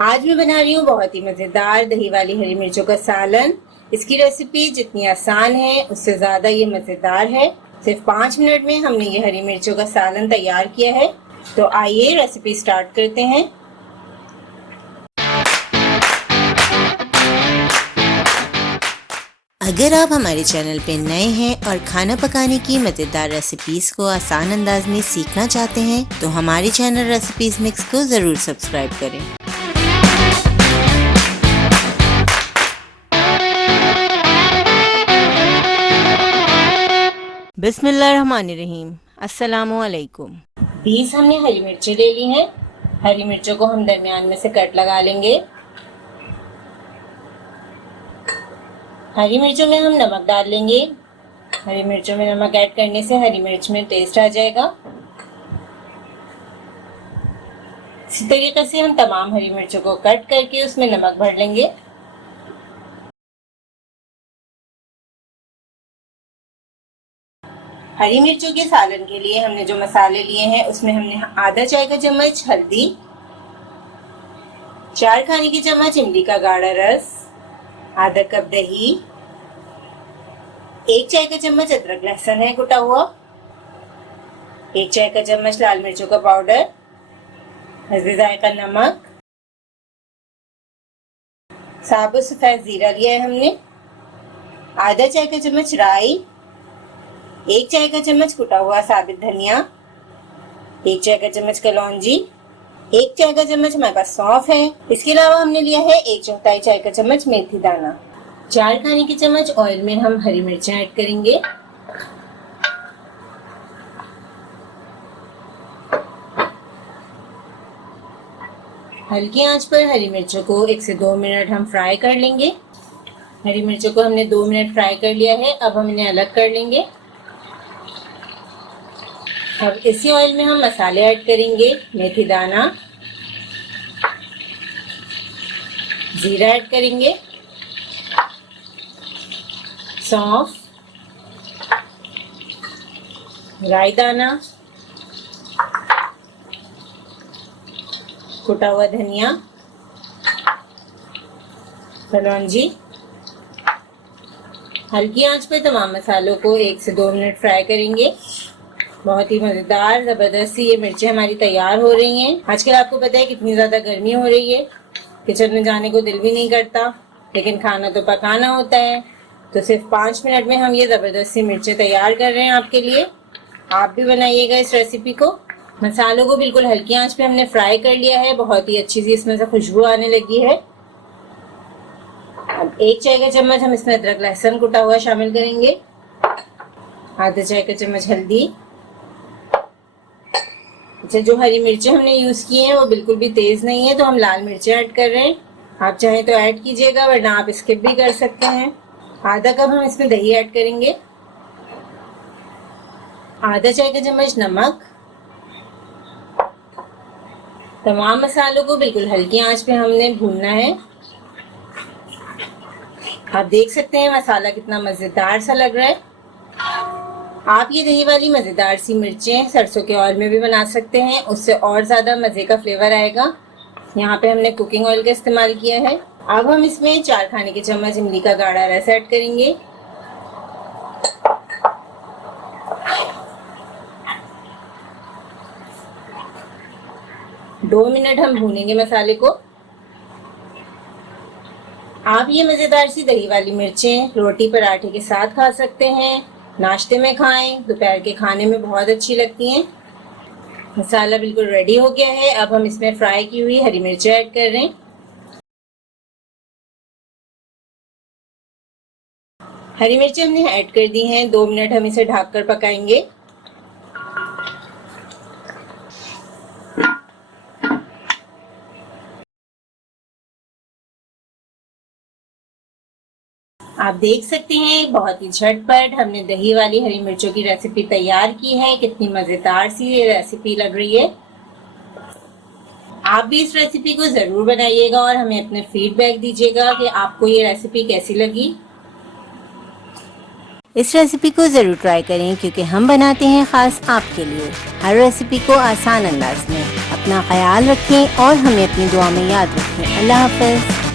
आज मैं बना रही हूँ बहुत ही मज़ेदार दही वाली हरी मिर्चों का सालन। इसकी रेसिपी जितनी आसान है उससे ज़्यादा ये मज़ेदार है। सिर्फ 5 मिनट में हमने ये हरी मिर्चों का सालन तैयार किया है। तो आइए रेसिपी स्टार्ट करते हैं। अगर आप हमारे चैनल पे नए हैं और खाना पकाने की मज़ेदार रेसिपीज़ को आसान अंदाज में सीखना चाहते हैं तो हमारे चैनल रेसिपीज़ मिक्स को ज़रूर सब्सक्राइब करें। बिस्मिल्लाहिर्रहमानिर्रहीम। अस्सलामुअलैकुम। 20 हमने हरी मिर्चें ले ली हैं। हरी मिर्चों को हम दरमियान में से कट लगा लेंगे। हरी मिर्चों में हम नमक डाल लेंगे। हरी मिर्चों में नमक ऐड करने से हरी मिर्च में टेस्ट आ जाएगा। इसी तरीके से हम तमाम हरी मिर्चों को कट करके उसमें नमक भर लेंगे। हरी मिर्चों के सालन के लिए हमने जो मसाले लिए हैं उसमें हमने आधा चाय का चम्मच हल्दी, 4 खाने के चम्मच इमली का गाढ़ा रस, आधा कप दही, 1 चाय का चम्मच अदरक लहसुन है कुटा हुआ, 1 चाय का चम्मच लाल मिर्चों का पाउडर, हल्दी जायका नमक, साबुत सफेद जीरा लिया है हमने, आधा चाय का चम्मच राई, 1 चाय का चम्मच कुटा हुआ साबित धनिया, 1 चाय का चम्मच कलौंजी, 1 चाय का चम्मच हमारे पास सौंफ है। इसके अलावा हमने लिया है 1/4 चाय का चम्मच मेथी दाना। 4 खाने के चम्मच ऑयल में हम हरी मिर्चें ऐड करेंगे। हल्की आंच पर हरी मिर्चों को 1 से 2 मिनट हम फ्राई कर लेंगे। हरी मिर्चों को हमने 2 मिनट फ्राई कर लिया है। अब हम इन्हें अलग कर लेंगे। अब इसी ऑयल में हम मसाले ऐड करेंगे। मेथी दाना, जीरा ऐड करेंगे, सौंफ, राई दाना, कुटा हुआ धनिया, कलौंजी। हल्की आंच पर तमाम मसालों को 1 से 2 मिनट फ्राई करेंगे। बहुत ही मजेदार जबरदस्त ये मिर्चें हमारी तैयार हो रही हैं। आजकल आपको पता है कितनी ज्यादा गर्मी हो रही है, किचन में जाने को दिल भी नहीं करता, लेकिन खाना तो पकाना होता है। तो सिर्फ 5 मिनट में हम ये जबरदस्त सी मिर्चें तैयार कर रहे हैं आपके लिए। आप भी बनाइएगा इस रेसिपी को। मसालों को बिल्कुल हल्की आंच पे हमने फ्राई कर लिया है। बहुत ही अच्छी सी इसमें से खुशबू आने लगी है। अब 1 चाय का चम्मच हम इसमें अदरक लहसुन कुटा हुआ शामिल करेंगे, आधा चाय का चम्मच हल्दी। अच्छा, जो हरी मिर्चें हमने यूज की हैं वो बिल्कुल भी तेज नहीं है, तो हम लाल मिर्चें ऐड कर रहे हैं। आप चाहें तो ऐड कीजिएगा, वरना आप स्किप भी कर सकते हैं। आधा कप हम इसमें दही ऐड करेंगे, आधा चाय का चम्मच नमक। तमाम मसालों को बिल्कुल हल्की आंच पे हमने भूनना है। आप देख सकते हैं मसाला कितना मजेदार सा लग रहा है। आप ये दही वाली मजेदार सी मिर्चें सरसों के ऑयल में भी बना सकते हैं, उससे और ज्यादा मजे का फ्लेवर आएगा। यहाँ पे हमने कुकिंग ऑयल का इस्तेमाल किया है। अब हम इसमें 4 खाने के चम्मच इमली का गाढ़ा रस ऐड करेंगे। दो मिनट हम भूनेंगे मसाले को। आप ये मजेदार सी दही वाली मिर्चें रोटी पराठे के साथ खा सकते हैं, नाश्ते में खाएं, दोपहर के खाने में बहुत अच्छी लगती हैं। मसाला बिल्कुल रेडी हो गया है। अब हम इसमें फ्राई की हुई हरी मिर्चें ऐड कर रहे हैं। हरी मिर्चें हमने ऐड कर दी हैं। 2 मिनट हम इसे ढककर पकाएंगे। आप देख सकते हैं बहुत ही झटपट हमने दही वाली हरी मिर्चों की रेसिपी तैयार की है। कितनी मजेदार सी ये रेसिपी लग रही है। आप भी इस रेसिपी को जरूर बनाइएगा और हमें अपने फीडबैक दीजिएगा कि आपको ये रेसिपी कैसी लगी। इस रेसिपी को ज़रूर ट्राई करें क्योंकि हम बनाते हैं ख़ास आपके लिए, हर रेसिपी को आसान अंदाज में। अपना ख्याल रखें और हमें अपनी दुआ में याद रखें। अल्लाह हाफ़िज़।